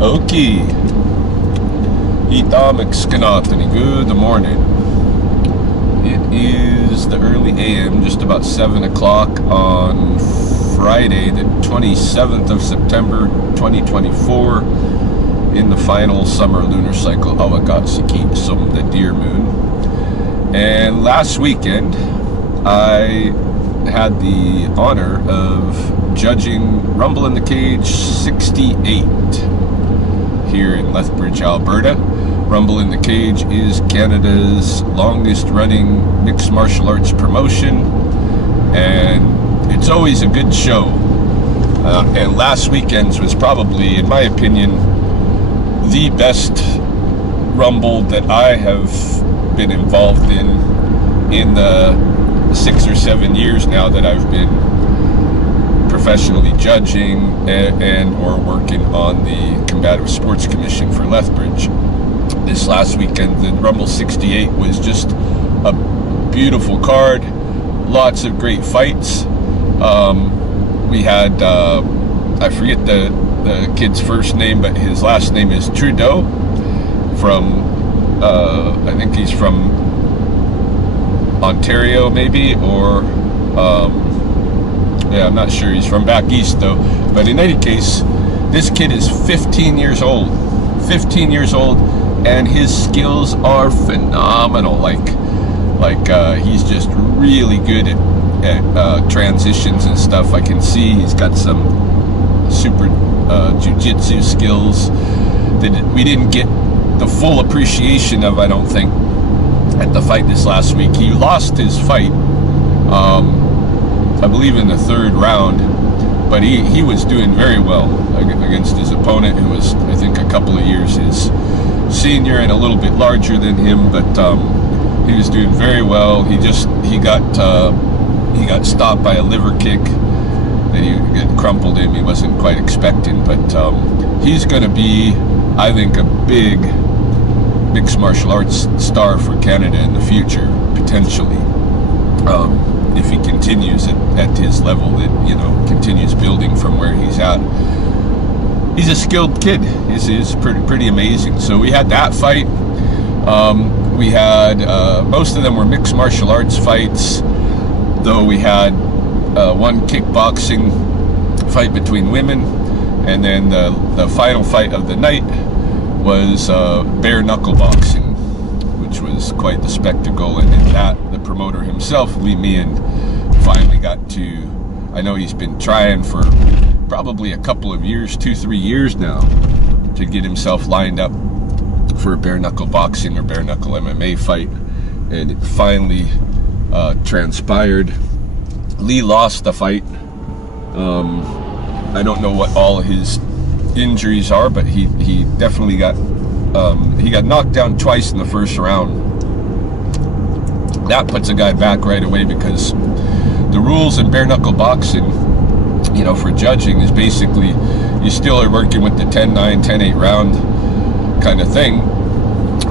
Okay. Good morning. It is the early AM, just about 7 o'clock on Friday, the 27th of September, 2024, in the final summer lunar cycle, Awagatsiki, some the deer moon. And last weekend, I had the honor of judging Rumble in the Cage 68 here in Lethbridge, Alberta. Rumble in the Cage is Canada's longest running mixed martial arts promotion, and it's always a good show. And last weekend's was probably, in my opinion, the best Rumble that I have been involved in the 6 or 7 years now that I've been professionally judging and or working on the Combative Sports Commission for Lethbridge. This last weekend, the Rumble 68 was just a beautiful card, lots of great fights. We had, I forget the kid's first name, but his last name is Trudeau, from, I think he's from Ontario maybe, or, yeah, I'm not sure. He's from back east though. But in any case, this kid is 15 years old. 15 years old, and his skills are phenomenal. Like he's just really good at transitions and stuff. I can see he's got some super jiu-jitsu skills that we didn't get the full appreciation of, I don't think, at the fight this last week. He lost his fight, I believe in the third round, but he was doing very well against his opponent, who was, I think, a couple of years his senior and a little bit larger than him, but he was doing very well. He got stopped by a liver kick that he crumpled him. He wasn't quite expecting, but he's going to be, I think, a big mixed martial arts star for Canada in the future, potentially. If he continues at his level, that, you know, continues building from where he's at. He's a skilled kid. He's pretty amazing. So we had that fight. We had, most of them were mixed martial arts fights, though we had one kickboxing fight between women, and then the final fight of the night was bare knuckle boxing, which was quite the spectacle. And in that, the promoter himself, Lee Meehan, finally got to, I know he's been trying for probably a couple of years, 2-3 years now, to get himself lined up for a bare knuckle boxing or bare knuckle MMA fight, and it finally transpired. Lee lost the fight. I don't know what all his injuries are, but he definitely got knocked down twice in the first round. That puts a guy back right away, because the rules in bare knuckle boxing, you know, for judging is basically you still are working with the 10-9, 10-8 round kind of thing,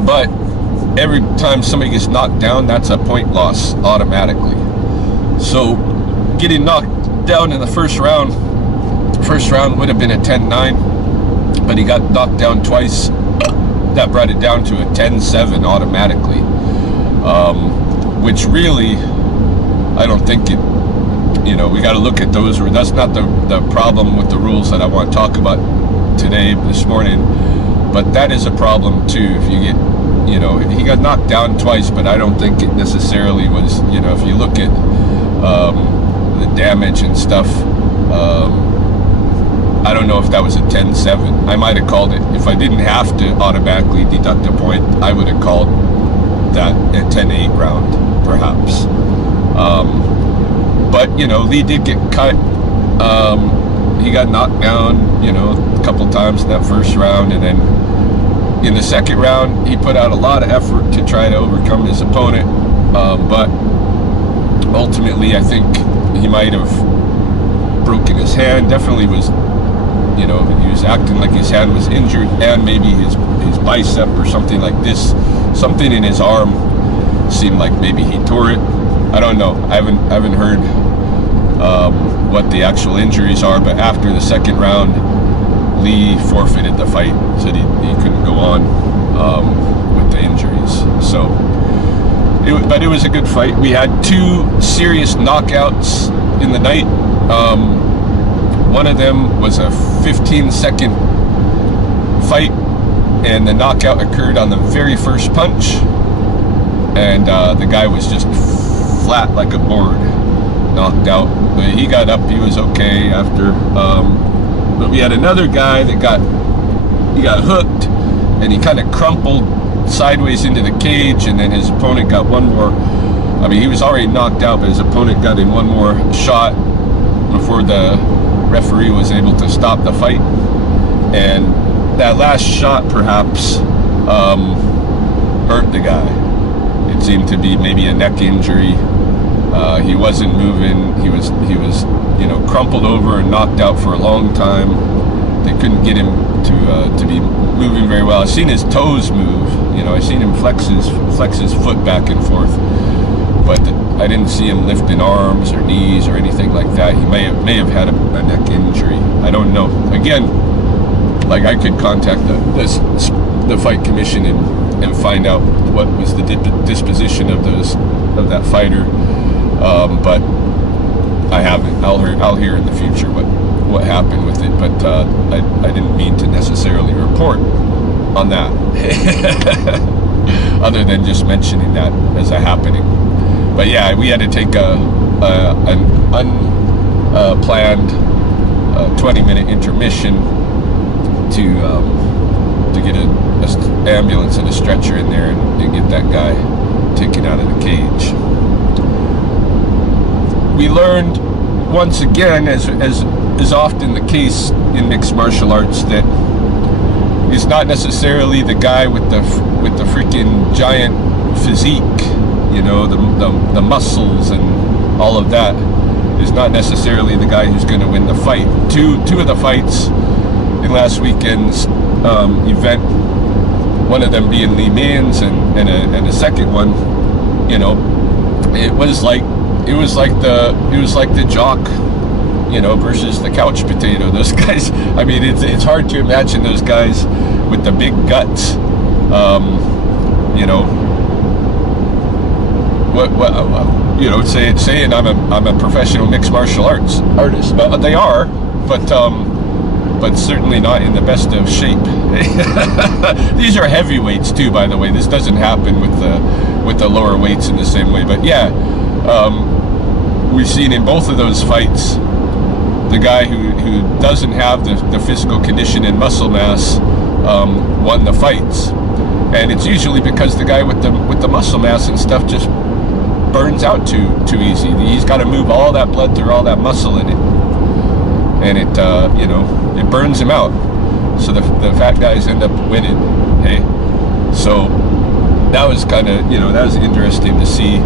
but every time somebody gets knocked down, that's a point loss automatically. So getting knocked down in the first round would have been a 10-9, but he got knocked down twice. That brought it down to a 10-7 automatically, which really, I don't think it, you know, we got to look at those. That's not the problem with the rules that I want to talk about this morning, but that is a problem too. If you get, you know, he got knocked down twice, but I don't think it necessarily was, you know, if you look at the damage and stuff, I don't know if that was a 10-7. I might have called it. If I didn't have to automatically deduct a point, I would have called that a 10-8 round, perhaps. But, you know, Lee did get cut. He got knocked down, you know, a couple times in that first round, and then in the second round, he put out a lot of effort to try to overcome his opponent. But ultimately, I think he might have broken his hand. Definitely was, you know, he was acting like his hand was injured, and maybe his bicep or something like this. Something in his arm seemed like maybe he tore it. I don't know. I haven't heard what the actual injuries are, but after the second round, Lee forfeited the fight, said he couldn't go on with the injuries. So, but it was a good fight. We had 2 serious knockouts in the night. One of them was a 15-second fight, and the knockout occurred on the very first punch, and the guy was just flat like a board, knocked out. But he got up, he was okay after. But we had another guy that got hooked, and he kind of crumpled sideways into the cage, and then his opponent got one more. I mean, he was already knocked out, but his opponent got in one more shot before the referee was able to stop the fight. And that last shot perhaps hurt the guy. It seemed to be maybe a neck injury. He wasn't moving. He was you know, crumpled over and knocked out for a long time. They couldn't get him to be moving very well. I've seen his toes move. You know, I've seen him flex his foot back and forth, but I didn't see him lifting arms or knees or anything like that. He may have had a neck injury. I don't know. Again, like, I could contact the fight commission and find out what was the disposition of that fighter, but I haven't. I'll hear in the future what happened with it, but I didn't mean to necessarily report on that, other than just mentioning that as a happening. But yeah, we had to take an unplanned 20-minute intermission to get an ambulance and a stretcher in there and get that guy taken out of the cage. We learned once again, as is often the case in mixed martial arts, that it's not necessarily the guy with the freaking giant physique, you know, the muscles and all of that, is not necessarily the guy who's going to win the fight. Two of the fights in last weekend's event, one of them being Lee Mans and a second one, you know, it was like the jock, you know, versus the couch potato. Those guys, I mean, it's hard to imagine those guys with the big guts, you know, what you know, saying I'm a professional mixed martial arts artist, but they are, but certainly not in the best of shape. These are heavyweights too, by the way. This doesn't happen with the lower weights in the same way, but yeah. We've seen in both of those fights, the guy who doesn't have the physical condition and muscle mass won the fights, and it's usually because the guy with the muscle mass and stuff just burns out too easy. He's got to move all that blood through all that muscle in it, and it you know, it burns him out. So the fat guys end up winning. Hey, so that was kind of, you know, that was interesting to see.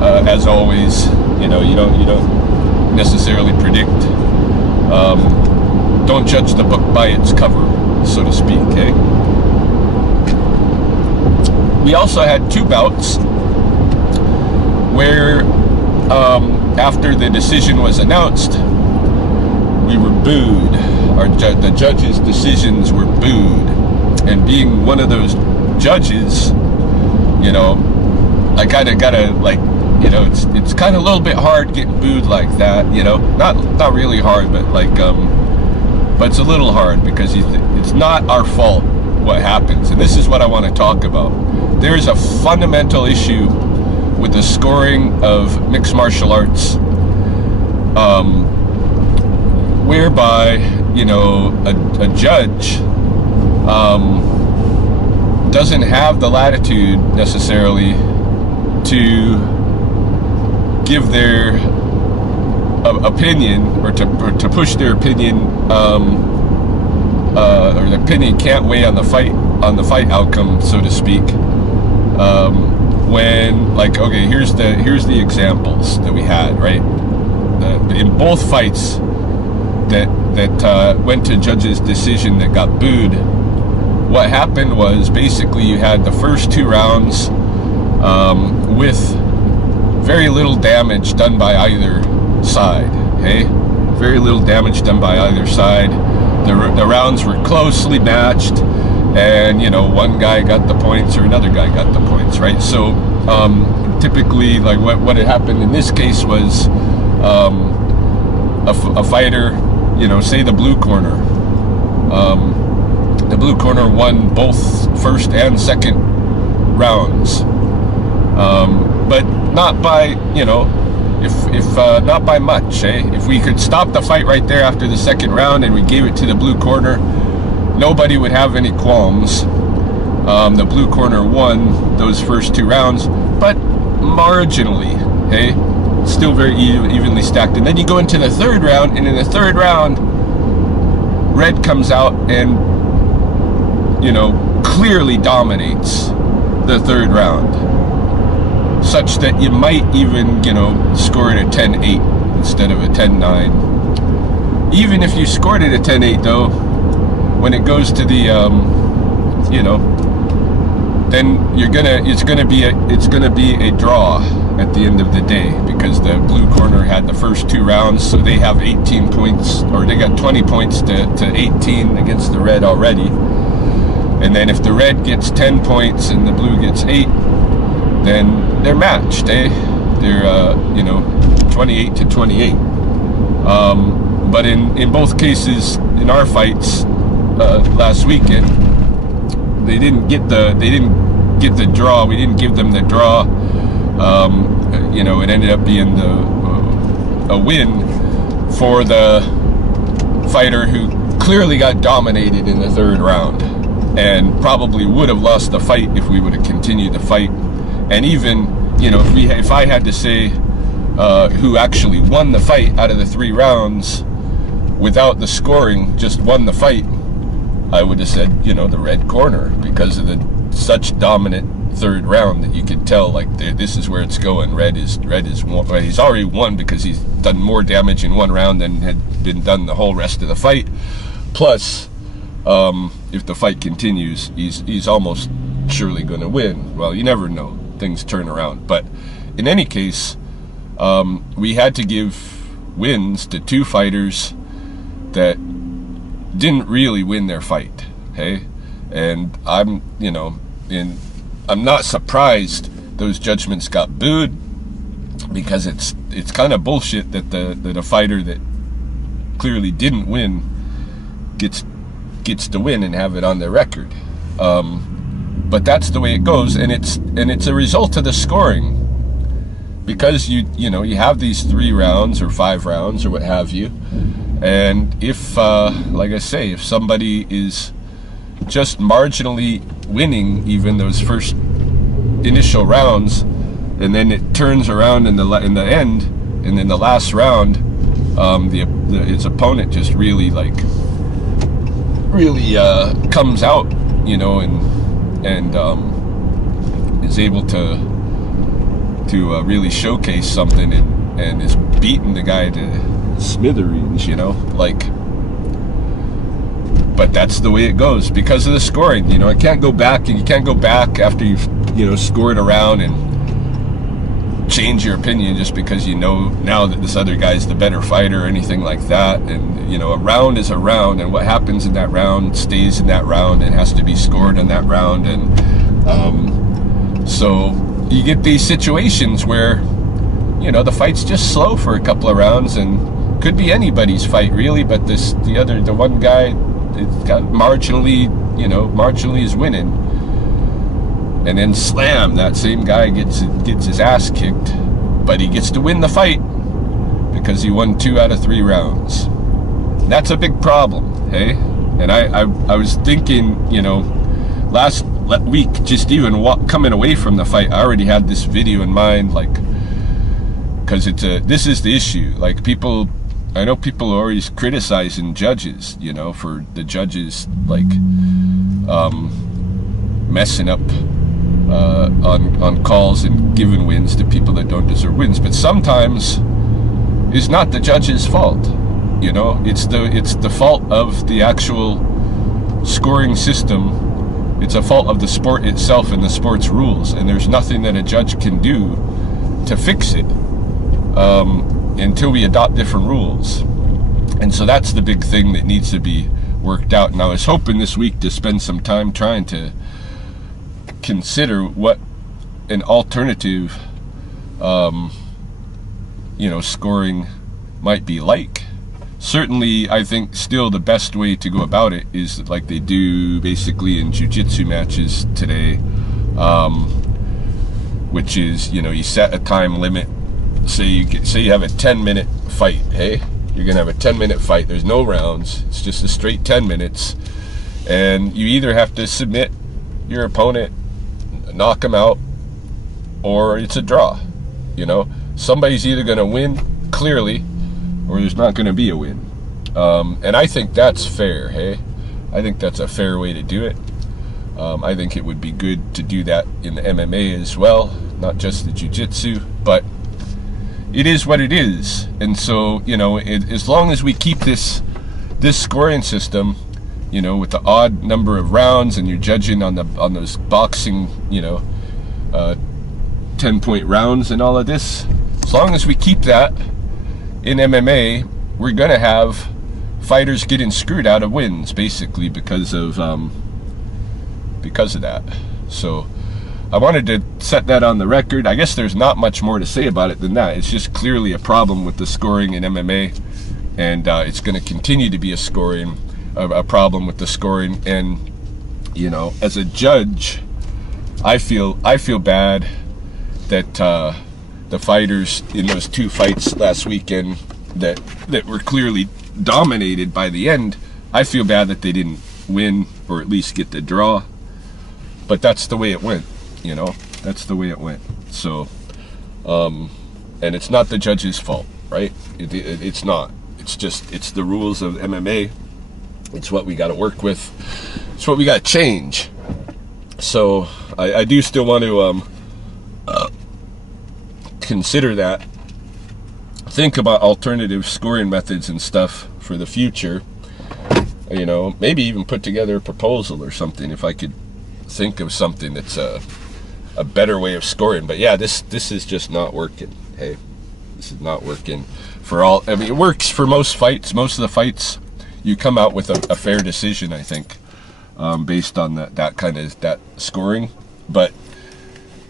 As always, you know, you don't necessarily predict. Don't judge the book by its cover, so to speak. Okay. We also had 2 bouts where, after the decision was announced, we were booed. The judges' decisions were booed, and being one of those judges, you know, I kind of gotta, like, you know, it's kind of a little bit hard getting booed like that, you know, not really hard, but like, but it's a little hard because it's not our fault what happens, and this is what I want to talk about. There is a fundamental issue with the scoring of mixed martial arts, whereby, you know, a judge doesn't have the latitude necessarily to give their opinion, or to push their opinion, or the opinion can't weigh on the fight outcome, so to speak. When, like, okay, here's the examples that we had, right? In both fights that went to judge's decision that got booed, what happened was basically you had the first 2 rounds with very little damage done by either side. Okay, very little damage done by either side. the rounds were closely matched, and you know, one guy got the points or another guy got the points, right? So typically, like what had happened in this case was a fighter, you know, say the blue corner. The blue corner won both first and second rounds, but not by, you know, if not by much. If we could stop the fight right there after the second round and we gave it to the blue corner, nobody would have any qualms. The blue corner won those first 2 rounds, but marginally. Hey, still very evenly stacked. And then you go into the third round, and in the third round, red comes out and, you know, clearly dominates the third round, such that you might even, you know, score it a 10-8 instead of a 10-9. Even if you scored it a 10-8, though, when it goes to the, you know, then it's gonna be a draw at the end of the day, because the blue corner had the first 2 rounds, so they have 18 points, or they got 20 points to 18 against the red already. And then if the red gets 10 points and the blue gets 8, then they're matched, They're, you know, 28 to 28. But in both cases, in our fights last weekend, they didn't get the draw. We didn't give them the draw. You know, it ended up being a win for the fighter who clearly got dominated in the third round, and probably would have lost the fight if we would have continued the fight. And even, you know, if I had to say who actually won the fight out of the 3 rounds without the scoring, just won the fight, I would have said, you know, the red corner, because of the such dominant third round that you could tell, like, this is where it's going. Red is won. He's already won because he's done more damage in 1 round than had been done the whole rest of the fight. Plus, if the fight continues, he's almost surely going to win. Well, you never know. Things turn around. But in any case, we had to give wins to 2 fighters that didn't really win their fight. Hey, and I'm, you know, I'm not surprised those judgments got booed, because it's kind of bullshit that a fighter that clearly didn't win gets to win and have it on their record. But that's the way it goes, and it's a result of the scoring, because you know, you have these 3 rounds or 5 rounds or what have you, and if like I say, if somebody is just marginally winning even those first initial rounds, and then it turns around in the end, and in the last round, his opponent just really comes out, you know, and is able to really showcase something, and is beating the guy to smithereens, you know, like. But that's the way it goes because of the scoring. You know, it can't go back, and you can't go back after you've, you know, scored a round and change your opinion just because you know now that this other guy's the better fighter or anything like that. And, you know, a round is a round, and what happens in that round stays in that round and has to be scored in that round. And so you get these situations where, you know, the fight's just slow for a couple of rounds, and could be anybody's fight really, but the one guy, it's got marginally is winning, and then slam, that same guy gets his ass kicked, but he gets to win the fight because he won 2 out of 3 rounds. That's a big problem, hey? And I was thinking, you know, last week, just even coming away from the fight, I already had this video in mind, like, because this is the issue. Like, I know people are always criticizing judges, you know, for the judges, like, messing up on calls and giving wins to people that don't deserve wins. But sometimes it's not the judge's fault, you know. It's the fault of the actual scoring system. It's a fault of the sport itself and the sport's rules, and there's nothing that a judge can do to fix it until we adopt different rules. And so that's the big thing that needs to be worked out. And I was hoping this week to spend some time trying to consider what an alternative, scoring might be like. Certainly, I think still the best way to go about it is like they do basically in jiu-jitsu matches today, which is, you set a time limit. Say you have a 10-minute fight, hey? You're going to have a 10-minute fight. There's no rounds. It's just a straight 10 minutes. And you either have to submit your opponent, knock him out, or it's a draw. Somebody's either going to win clearly, or there's not going to be a win. And I think that's fair, hey? I think that's a fair way to do it. I think it would be good to do that in the MMA as well, not just the jiu-jitsu, but it is what it is. And so, as long as we keep this scoring system, with the odd number of rounds, and you're judging on those boxing, 10-point rounds and all of this, as long as we keep that in MMA, we're gonna have fighters getting screwed out of wins, basically because of that. So I wanted to set that on the record. I guess there's not much more to say about it than that. It's just clearly a problem with the scoring in MMA, and it's going to continue to be a problem with the scoring. And as a judge, I feel bad that the fighters in those two fights last weekend that were clearly dominated by the end, I feel bad that they didn't win or at least get the draw. But that's the way it went, that's the way it went. So, and it's not the judge's fault, right? It's not. It's the rules of MMA. It's what we got to work with. It's what we got to change. So I do still want to consider that. Think about alternative scoring methods and stuff for the future. Maybe even put together a proposal or something if I could think of something that's a better way of scoring. But yeah, this is just not working. Hey, this is not working for all. I mean, it works for most fights. Most of the fights, you come out with a fair decision, I think, based on that scoring. But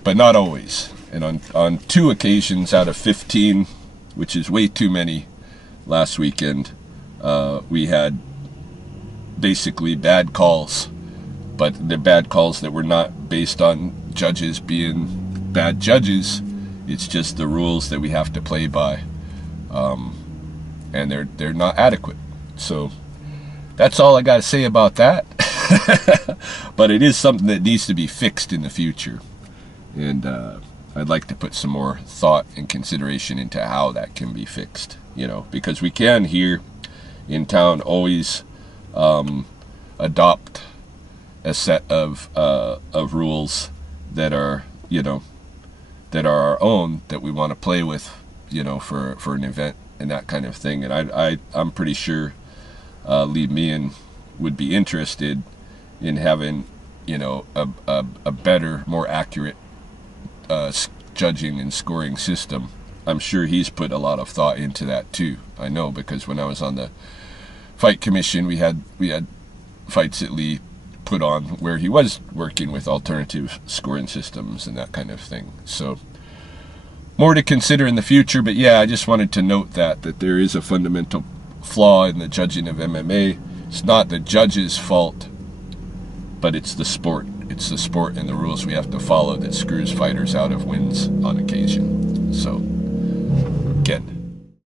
not always. And on 2 occasions out of 15, which is way too many, last weekend, we had basically bad calls. But the bad calls that were not based on judges being bad judges. It's just the rules that we have to play by, and they're not adequate. So that's all I got to say about that. But it is something that needs to be fixed in the future, and I'd like to put some more thought and consideration into how that can be fixed. Because we can here in town always adopt a set of rules that are that are our own, that we want to play with, for an event and that kind of thing. And I'm pretty sure Lee Meehan would be interested in having a better, more accurate judging and scoring system. I'm sure he's put a lot of thought into that too. I know, because when I was on the fight commission, we had fights that Lee put on where he was working with alternative scoring systems and that kind of thing. So more to consider in the future. But yeah, I just wanted to note that there is a fundamental flaw in the judging of MMA. It's not the judge's fault, but it's the sport. It's the sport and the rules we have to follow that screws fighters out of wins on occasion. So again,